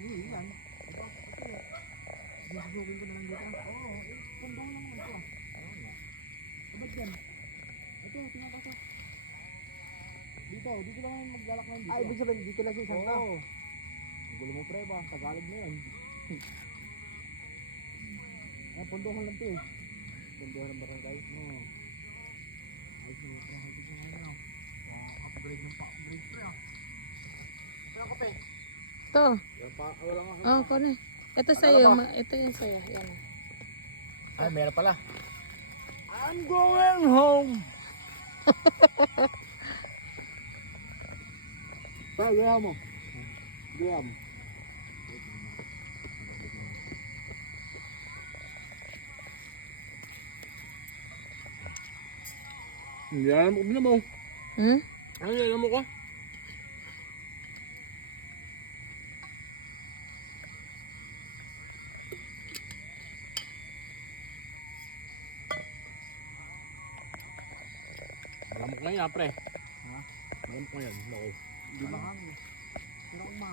Yan. Ito. Susukin ko na lang dito. Oo. Pundong lang ito. Ayun nga. Abad yan. Ito, tingnan ko ito. Dito lang maglalak ng dito. Ay, ibig sabihin, dito lang sa isang tao. Oo. Ang gulo mo pre ba? Tagalog mo yan. Ay, pundohan lang ito eh. Pundohan ng barangay. Oo. Ay, upgrade ng pa-upgrade pre ah. Kaya ko pe. Ito. Wala nga. Oh, kone. Ito sa'yo. Ito yung sa'yo. Yan. Ay, meron pala. I'm going home. Pa, gaya mo. Gaya mo. Yan mo. Hmm? Ano yan mo ko? Malamok na yan, pre. Ha? Malamok na yan. Loko. Hindi mahangin. Pero kung mahangin.